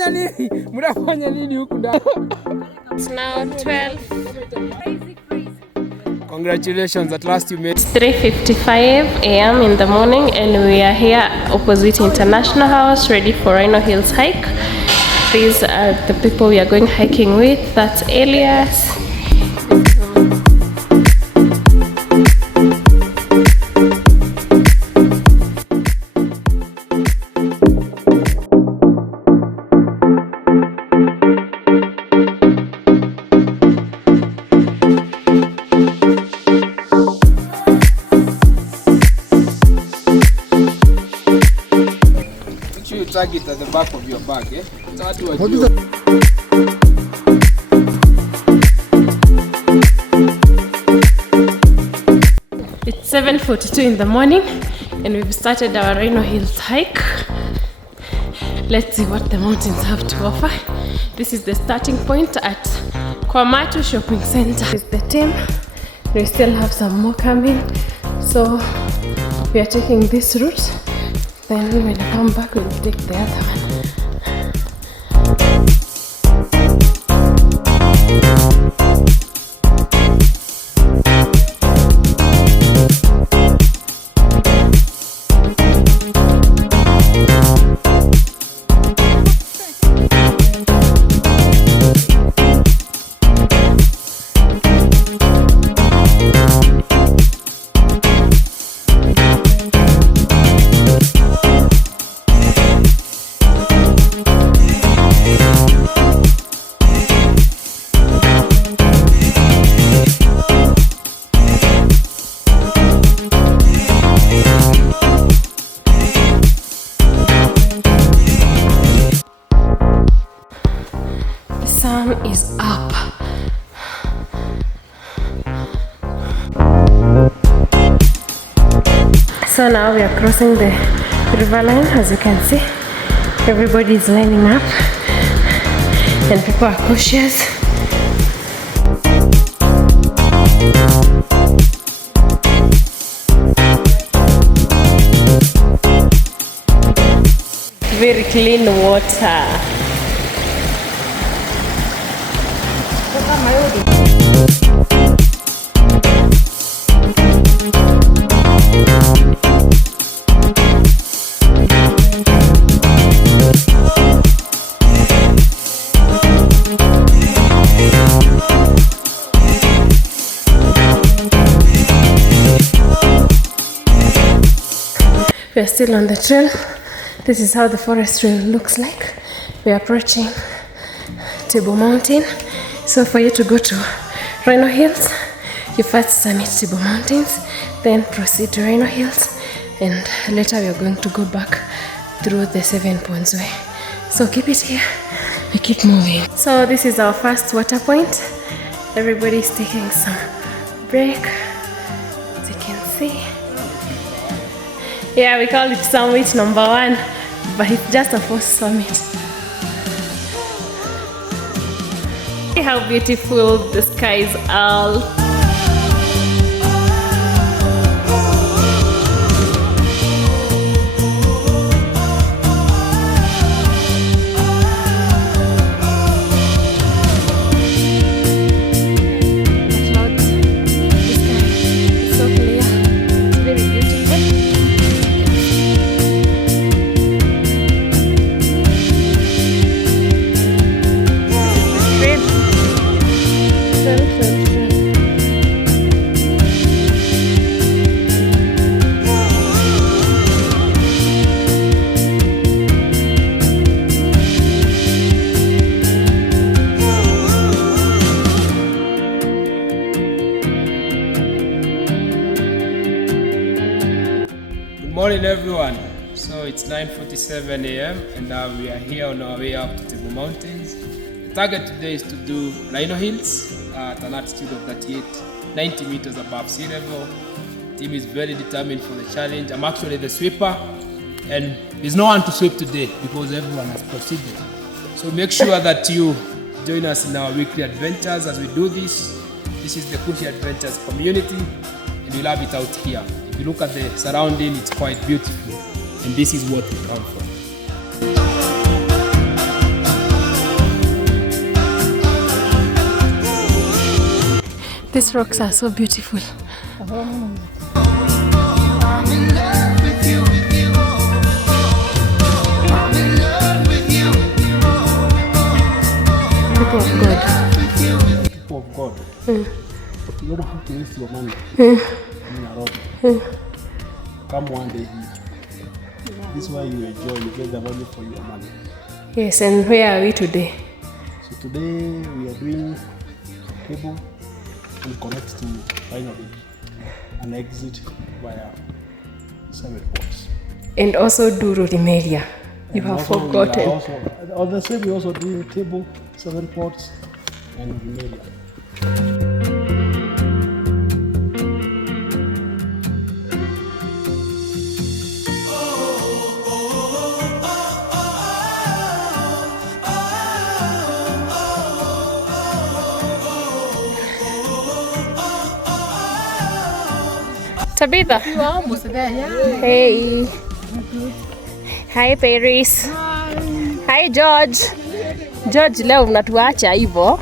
It's now 12. Congratulations, at last you made it. 3:55 a.m. in the morning and we are here opposite International House ready for Rhino Hills hike. These are the people we are going hiking with. That's Elias. Tag it at the back of your bag, eh? It's 7:42 in the morning and we've started our Rhino Hills hike. Let's see what the mountains have to offer. This is the starting point at Kwa Matu Shopping Centre. This is the team. We still have some more coming. So we are taking this route. Then when we come back, we'll take the other one. Is up. So now we are crossing the river line. As you can see, everybody is lining up and people are cautious. Very clean water. We are still on the trail. This is how the forest trail looks like. We are approaching Table Mountain. So for you to go to Rhino Hills, you first summit Table Mountains, then proceed to Rhino Hills, and later we are going to go back through the 7 Ponds way. So keep it here, we keep moving. So this is our first water point. Everybody is taking some break, as you can see. Yeah, we call it summit number 1, but it's just a first summit. See how beautiful the skies are. Morning everyone. So it's 9:47 a.m. and we are here on our way up to Table Mountains. The target today is to do Rhino Hills at an altitude of 90 meters above sea level. The team is very determined for the challenge. I'm actually the sweeper and there's no one to sweep today because everyone has proceeded. So make sure that you join us in our weekly adventures as we do this. This is the Kushi Adventures community and we love it out here. If you look at the surrounding, it's quite beautiful and this is what we come from. These rocks are so beautiful. People of God. People of God. You don't have to waste your money in Nairobi. Come one day here. This is why you enjoy, you get the value for your money. Yes, and where are we today? So today we are doing cable and connect to Rhino Hill and exit via 7 ports. And also do Rodimelia. You have forgotten. On the same, we also do table, 7 ports, and Rodimelia. Tabitha. You are almost there, yeah. Hey. Hi Paris. Hi George. George, leo unatuacha hivyo.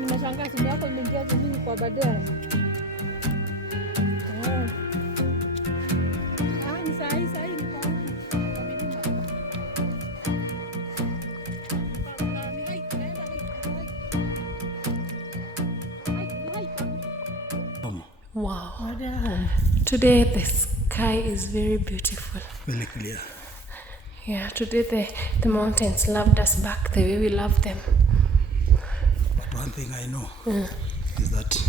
Nimeshangaa simu yako imeingia nini kwa Aberdares. Ni saa hii niko kwa milima. Wow. Today the sky is very beautiful. Very clear. Yeah, today the mountains loved us back the way we love them. But one thing I know is that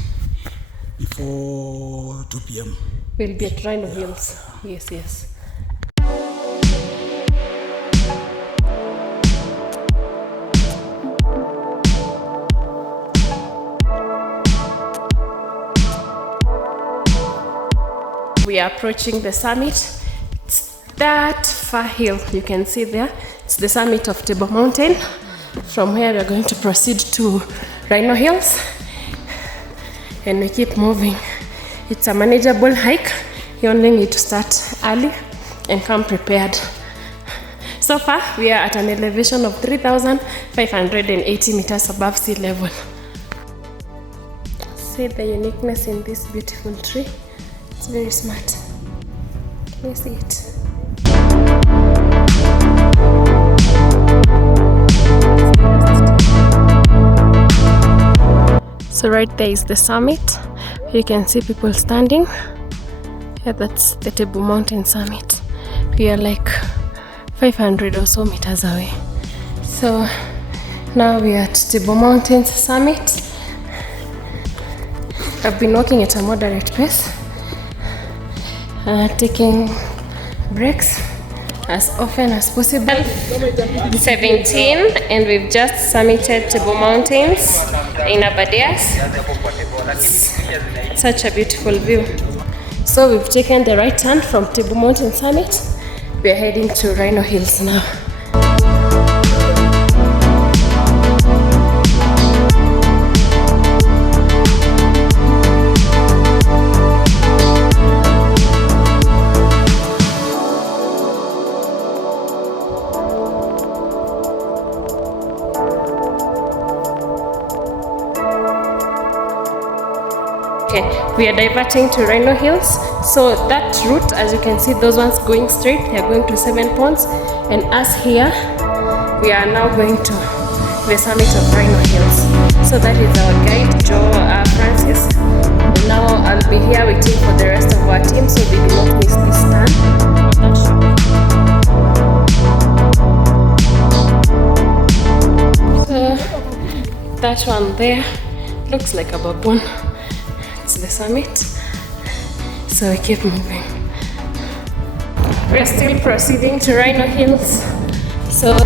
before 2 p.m. We'll be at Rhino Hills. Yes, yes. We are approaching the summit. It's that far hill you can see there. It's the summit of Table Mountain. From where we are going to proceed to Rhino Hills. And we keep moving. It's a manageable hike. You only need to start early and come prepared. So far, we are at an elevation of 3,580 meters above sea level. See the uniqueness in this beautiful tree. It's very smart. Can you see it? So right there is the summit. You can see people standing. Yeah, that's the Table Mountain summit. We are like 500 or so meters away. So now we are at Table Mountain summit. I've been walking at a moderate pace, taking breaks as often as possible. 17, and we've just summited Table Mountains in Aberdares. Such a beautiful view. So we've taken the right turn from Table Mountain summit. We are heading to Rhino Hills now. Okay, we are diverting to Rhino Hills. So that route, as you can see, those ones going straight, they are going to 7 Ponds. And us here, we are now going to the summit of Rhino Hills. So that is our guide, Joe Francis. And now I'll be here waiting for the rest of our team so they do not miss this turn of that shopping. So That one there looks like a baboon. It's the summit. So we keep moving. We're still proceeding to Rhino Hills. So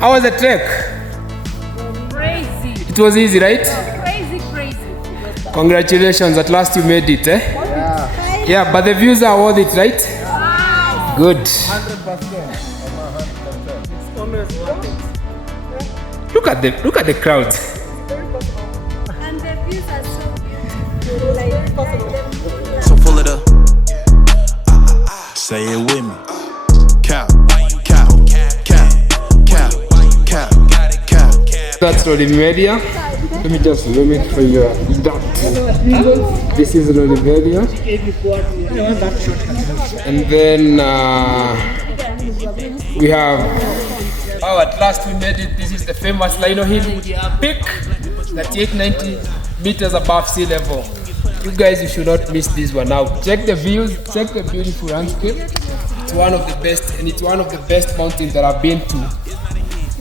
How was the trek? Crazy. It was easy, right? Crazy. Congratulations, at last you made it, eh? Yeah. Yeah, but the views are worth it, right? Wow. Good. 100%. Look at the crowd. And the views are so beautiful. Like, So full of the say it with me. Cow. That's Rolimedia. Let me just zoom in for you. This is Rolimedia. And then we have. Oh, at last we made it. This is the famous Rhino Hill peak, 3890 meters above sea level. You guys, you should not miss this one out. Check the views, check the beautiful landscape. It's one of the best, and it's one of the best mountains that I've been to.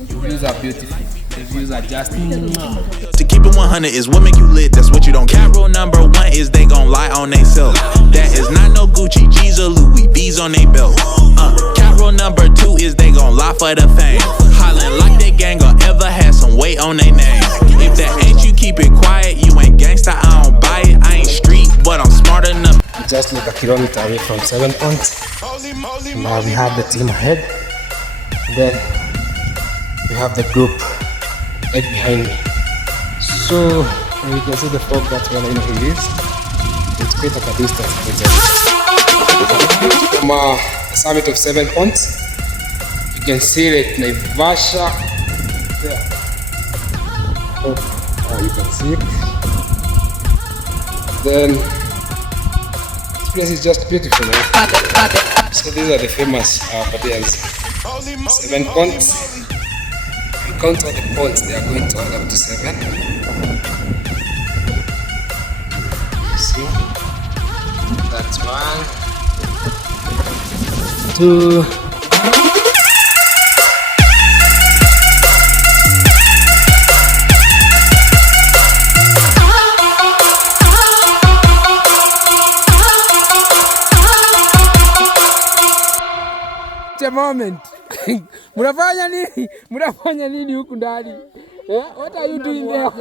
The views are beautiful. The views are just To keep it 100 is what make you lit, that's what you don't care. Rule number 1 is they gon' lie on they self. That is not no Gucci, G's or Louis V's on they belt. Cat rule number 2 is they gon' lie for the fame. Hollin' like they gang or ever had some weight on they name. If that ain't you, keep it quiet, you ain't gangsta, I don't buy it. I ain't street, but I'm smart enough. just like a kilometer away from 7 points. Now we have the team ahead. Then we have the group right behind me. So you can see the fog, that's where Rhino Hill is. It's quite like a distance. From a summit of 7 points, you can see it, Naivasha there. You can see it. Then this place is just beautiful. So these are the famous Aberdares. 7 points. If you count all the points, they are going to add up to 7. You see? That's 1, 2. Moment. Mnafanya nini huku ndani? What are you doing there?